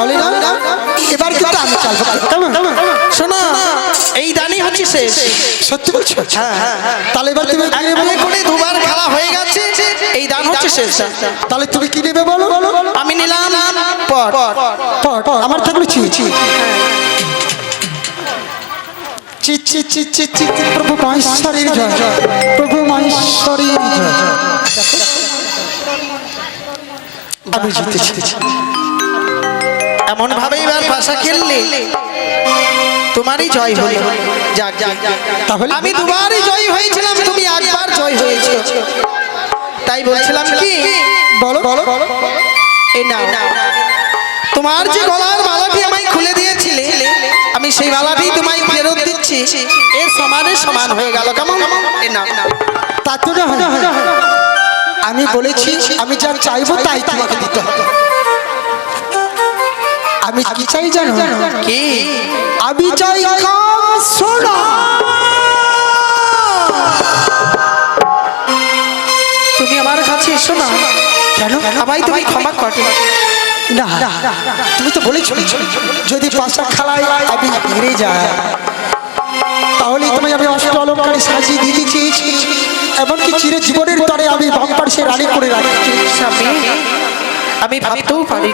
চলে এবার কিন্তু আমি চালবো। শোনো এই দানই হচ্ছে শেষ। সত্যি বলছো? হ্যাঁ, হ্যাঁ, হ্যাঁ। তাহলে এবার তুমি বিয়ে করে দুবার খেলা হয়ে গেছে। এই দান হচ্ছে শেষ। তাহলে তুমি কি নেবে বলো? আমি নিলাম পট। পট আমার থাকল চি চি চি চি চি চি চি প্রভু মহেশ্বরী জয় প্রভু মহেশ্বরী জয়। আমি জিতেছি। এমন ভাবে এবার পাশা খেললে তোমারই জয় হলো। যাক যাক। তাহলে? আমি দুবারই জয় হয়েছিলাম তুমি একবার জয় হয়েছে। তাই বলছিলাম কি? বলো বলো এই নাও। তোমার যে গলার মালাটি আমায় খুলে দিয়েছিলে আমি সেই মালাটি তোমায় ফেরত দিচ্ছি। এর সমানে সমান হয়ে গেল। কেমন? এই নাও। তা তো না আমি বলেছি আমি যা চাইব তাই তোমাকে দিতে হবে। আমি কি চাই জানো কি? আমি চাই কাম সোনা। তুমি আমার কাছে এসো না। কেন? আমায় তুমি ক্ষমা করো। না তুমি তো বলেছ। যদি পাশা খেলায় আমি হেরে যায় তাহলে তোমায় আমি অষ্ট অলঙ্কারে সাজিয়ে দিতে চেয়েছি এমনকি চিরে জীবনের তরে আমি বাম্পার সে রানী করে স্বামী আমি ভাবতেও পারি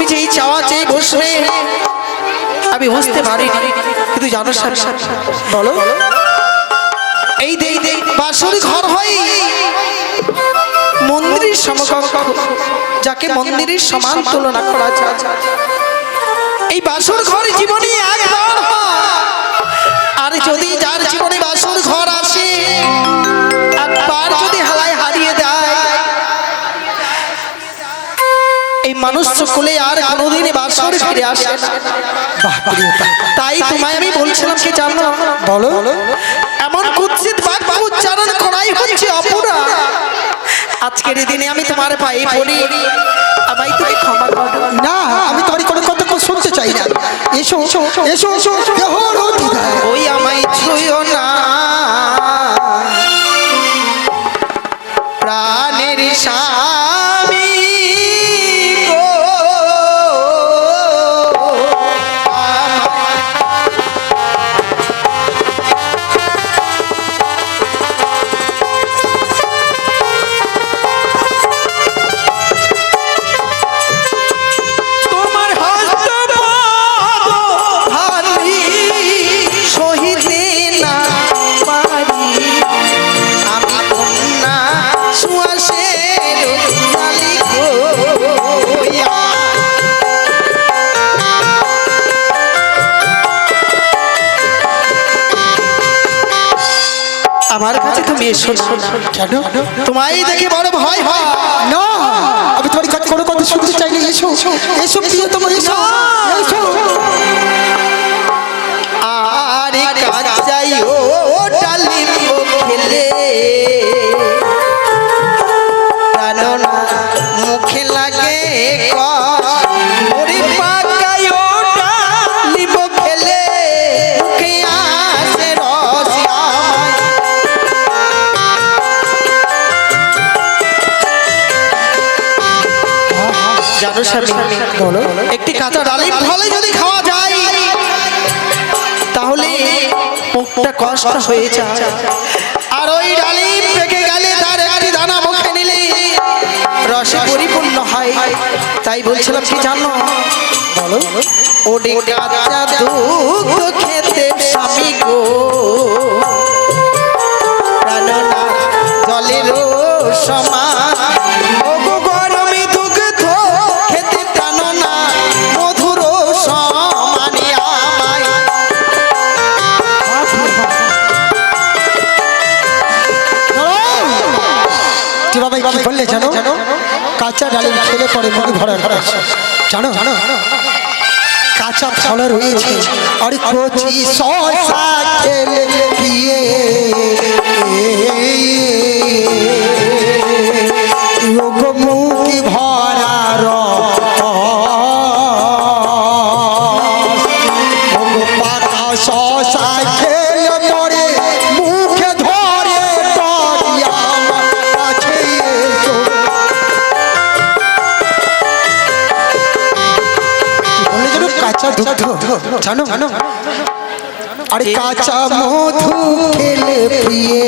তুমি যেই চাওয়া চেয়ে বসবে, আমি বসতে পারি কিন্তু জানো বলো। এই দেই দেই, বাসর ঘর হয় মন্দিরের সমকক্ষ, যাকে মন্দিরের সমান তুলনা করা যায়। এই বাসর ঘর জীবনে একবার। আর যদি যার জীবনে মানুষ কোলে আর কোনোদিনে বাসর ফিরে আসে। তাই তোমায় আমি বলছিলাম কি জানো বলো এমন কুৎসিত বাক্য উচ্চারণ করাই হচ্ছে অপরাধ আজকের এই দিনে আমি তোমার পায়ে পড়ি আমায় তুমি ক্ষমা করো না আমি তোমার কোনো কথা শুনতে চাই না এসো এসো এসো এসো। ওই আমায় ছুঁয়ো না আমার কাছে তুমি এসো কেন? তোমায় দেখে বড় ভয় হয়। না আমি তোমার কাছে কোনো কথা শুনতে চাইলে এসো। এসো প্রিয় তোমার এসো। এসো। স্বামী বলো। একটি কাঁচা ডালিম ফলে যদি খাওয়া যায় তাহলে মুখটা কষ্ট হয়ে যায়। আর ওই ডালিম পেকে গেলে তার একটি দানা মুখে নিলে রসে পরিপূর্ণ হয়। তাই বলছিলাম কি জানো? বলো। ওডে কাঁচা দুধ খেতে স্বামী গো। প্রাণনা সমান কাঁচা ডালিম খেলে পরে মনে ভরা জানো জানো? কাঁচা ফল রয়েছে। আর কচি শশা খেলে দিয়ে জানো? আরে কাঁচা মধু খেলে প্রিয়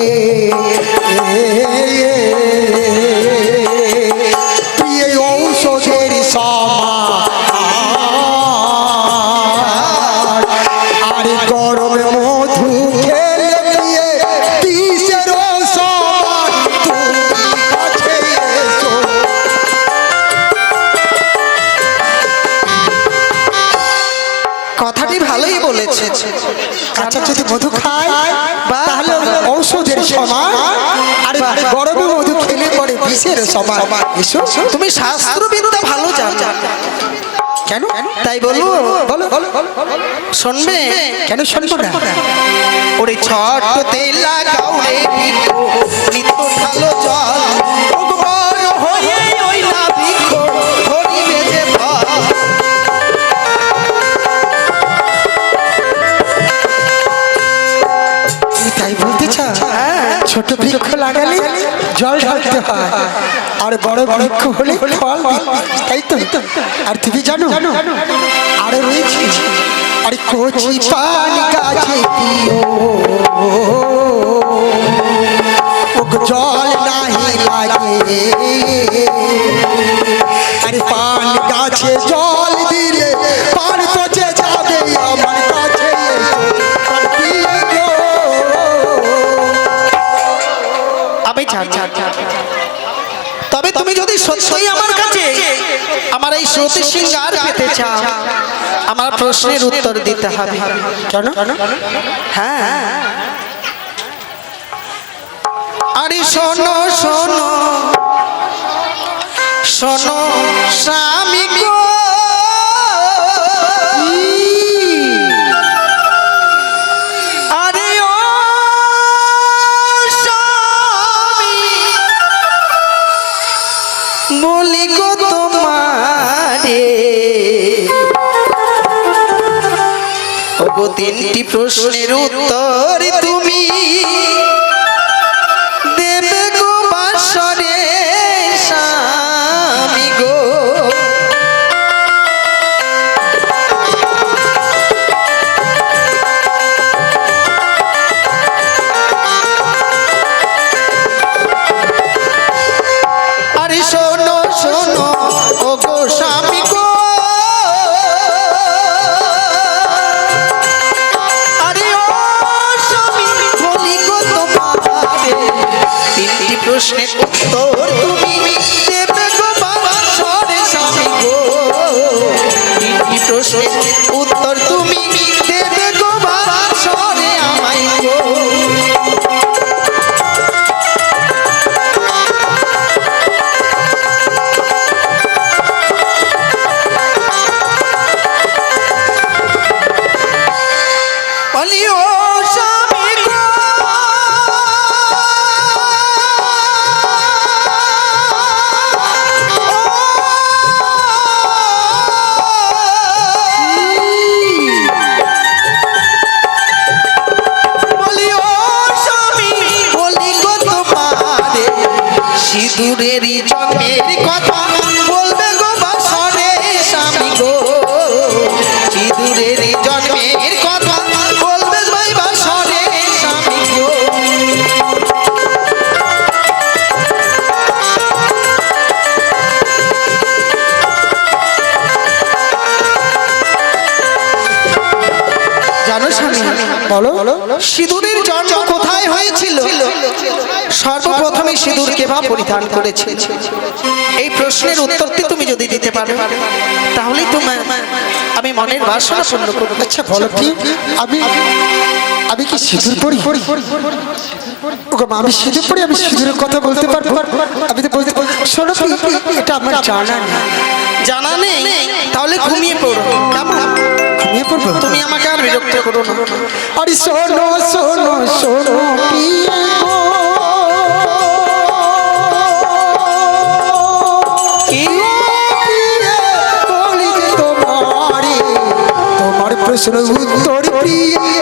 যদি মধু খায় তাহলে ঔষধের সমান, আর গরমে মধু খেলে পরে বিষের সমান। এসো, তুমি শাস্ত্রবিদ্যা ভালো জানো। কেন? তাই বলব, বলো শুনবে? কেন শুনব না? ওরে ছট তেলা ভিখো নিত্য ঢালো জল। লাগালে জল ঢালতে হয়। আর বড় বৃক্ষ হলে ফল। তাই তো? আর তুমি জানো? আরে রয়েছে। আরে কচি পানি গাছে দিও। সতী সিংহার পেতে চাও? আমার প্রশ্নের উত্তর দিতে হবে। কেন? হ্যাঁ। আরে শোনো শোনো শোনো। স্বামী বলি গো তোমারে তিনটি প্রশ্নের উত্তর সিঁদুরের জন্ম কোথায় হয়েছিল? সর্বপ্রথমে সিঁদুর কেবা পরিধান করেছে এই প্রশ্নের উত্তরটি তুমি যদি দিতে পারো। তাহলেই তোমার আমি মনের বাসনা পূর্ণ করব। আচ্ছা বলো কি? আমি আমি কি সিঁদুর পরি আমি সিঁদুর পরি আমি সিঁদুরের কথা বলতে পারব? আমি তো বলতে শোনো এটা আমার জানা নেই। জানা নেই? তাহলে ঘুমিয়ে পড়ো। কেমন? ঘুমিয়ে পড়ব? তুমি আমাকে আর বিরক্ত করো না। আরে শোনো শোনো শোনো তোমার প্রশ্ন উত্তর প্রিয়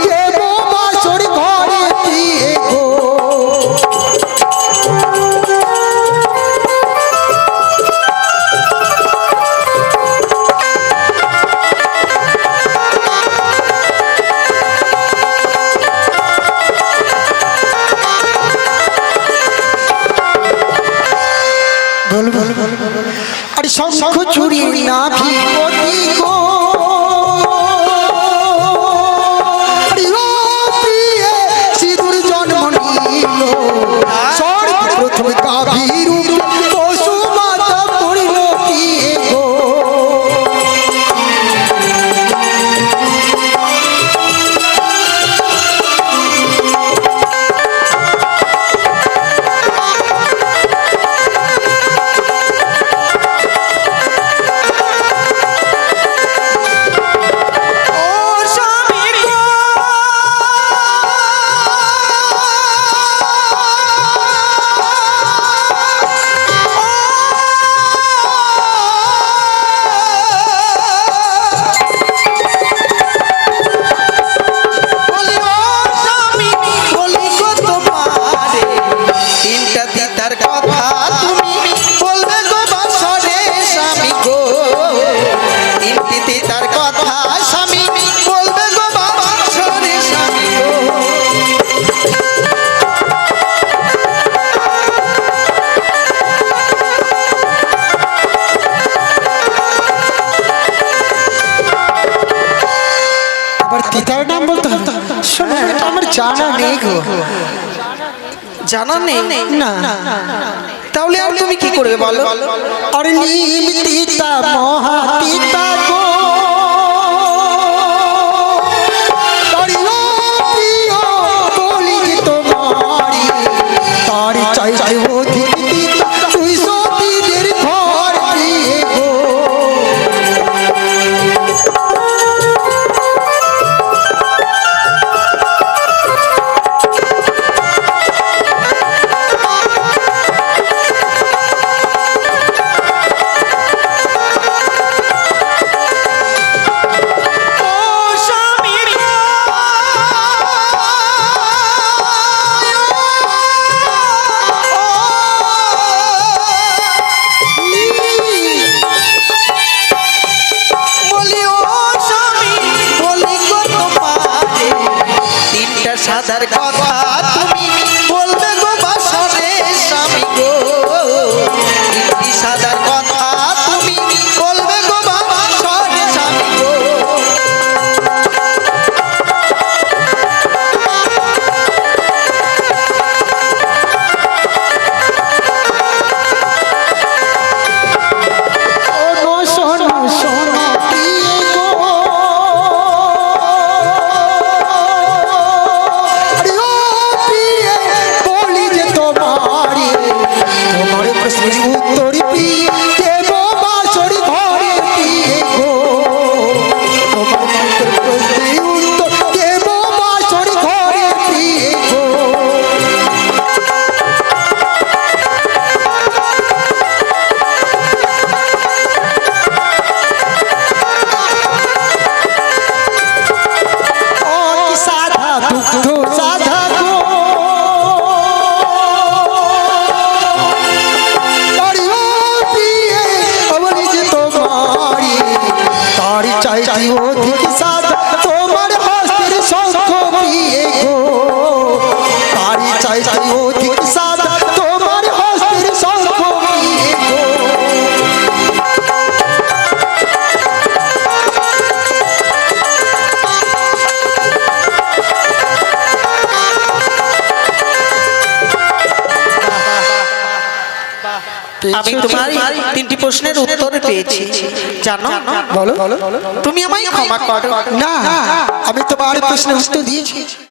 জানা নেই? না। তাহলে আর তুমি কি করবে বলো? আর নিমিতা মহাতিতা কথা আমি তোমার তিনটি প্রশ্নের উত্তর পেয়েছি। জানো? বলো। তুমি আমায় ক্ষমা করো। না আমি তোমার প্রশ্নের উত্তর দিয়েছি।